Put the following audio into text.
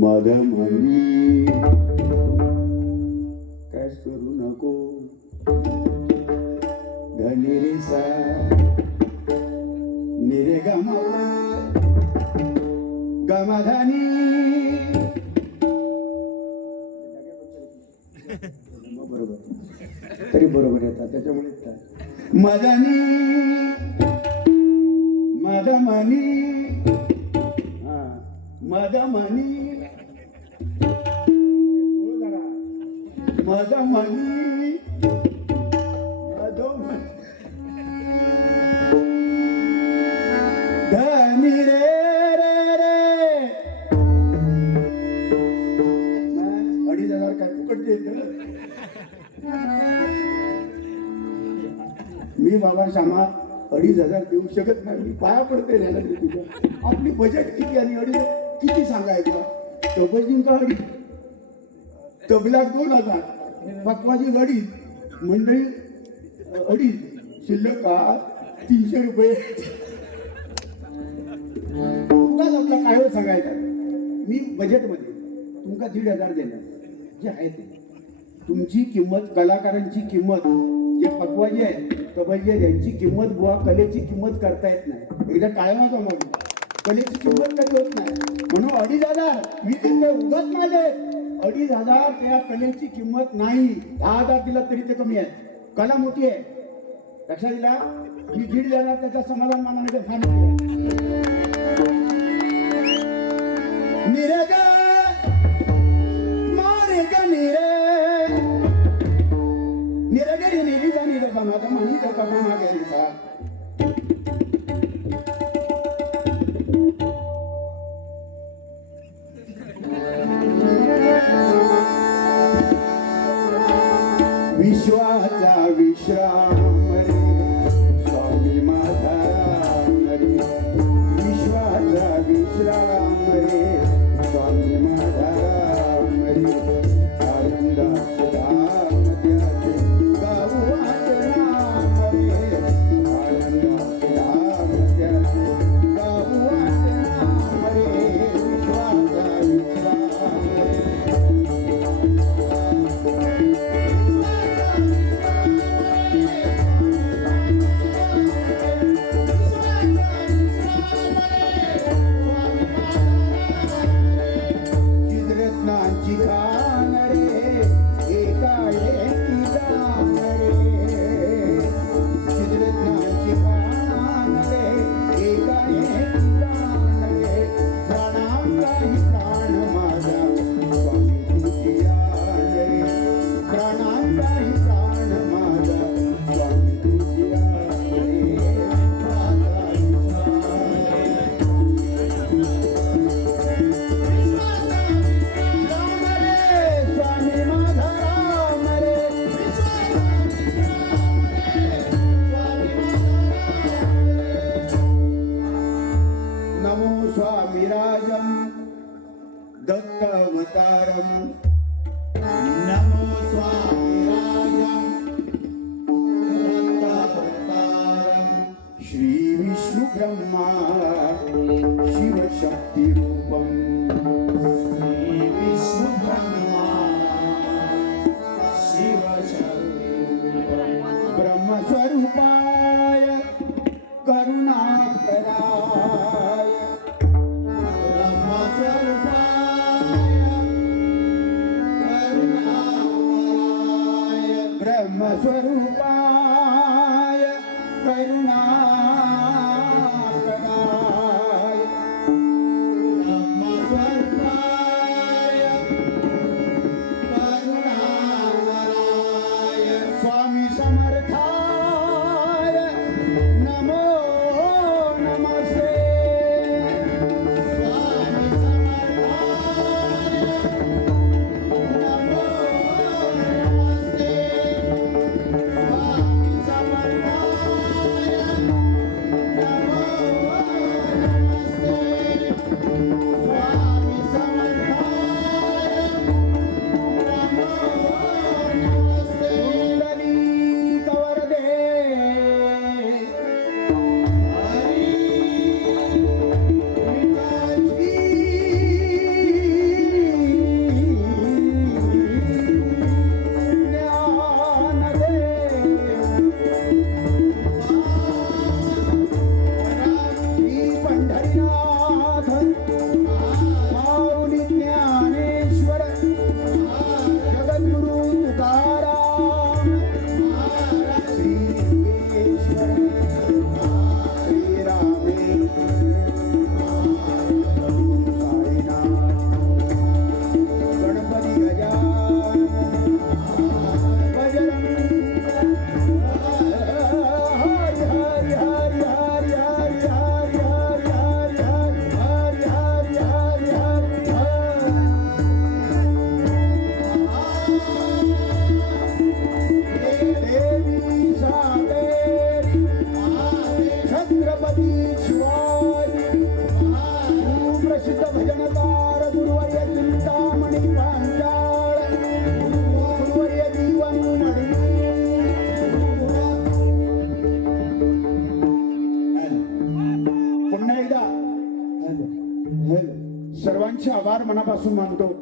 मधमणी काय करू नको धनिरे सा निरे गमधनी बरोबर तरी बरोबर येतात त्याच्यामुळे मदनी मधमणी मदमणी मदमणी धनी रे रे रे 2,500 काय फुकट देत मी बाबा श्यामा 2,500 देऊ शकत नाही. मी पाया पडते झाला तुझ्या. आपली बजेट किती आणि 2,500 किती सांगायचं तबजींचा 2,500 तबलाक 2,000 पकवाची 2,500 मंडळी 2,500 शिल्लक का 300 रुपये तुमकाच आपला काय सांगायचं. मी बजेटमध्ये तुमका 1,500 देणार जे आहे ते. तुमची किंमत कलाकारांची किंमत जे पकवाजी आहेत तबजी आहेत यांची किंमत बुवा कलेची किंमत करता येत नाही. एकदा टाळमाचा मग कलेची किंमत कधी होत नाही म्हणून 2,500 मी तिथे उगत माझे 2,500 त्या कलेची किंमत नाही. 10,000 दिला तरी ते कमी आहे. कला मोठी आहे लक्षात दिला. मी 1,500 देणार त्याचा समाधान मानाने निरे ग मारे ग निरे निरगरी निरीजा निरपा माझा मनी दपा मागे निसा विश्वाचा विश्राम रे स्वामी माझा रे विश्वाचा विश्राम रे स्वामी माझा रे आनंदाचे धाम त्याचे गाऊ नाम रे आनंदाचे धाम त्याचे गाऊ नाम रे विश्वाचा विश्राम रे दत्तावतारम नमो स्वामिराजम दत्तावतारम श्री विष्णु ब्रह्मा शिव शक्ति रूपम श्री विष्णु ब्रह्मा शिव शक्ति रूपम ब्रह्म स्वरूपाय करुणाकराय स्वरूपाय करुणाकराय स्वरूपाय करुणाकराय स्वामी समर्थाय नमो नमस्ते स्वामी समर्थाय नमो नमस्ते स्वामी समर्थाय छत्रपती शिवाजी प्रसिद्ध भजनकार गुरुवर्य चिंतामणी पांचाळ गुरुवर्य जीवन पुन्हा एकदा सर्वांचे आभार मनापासून मानतो.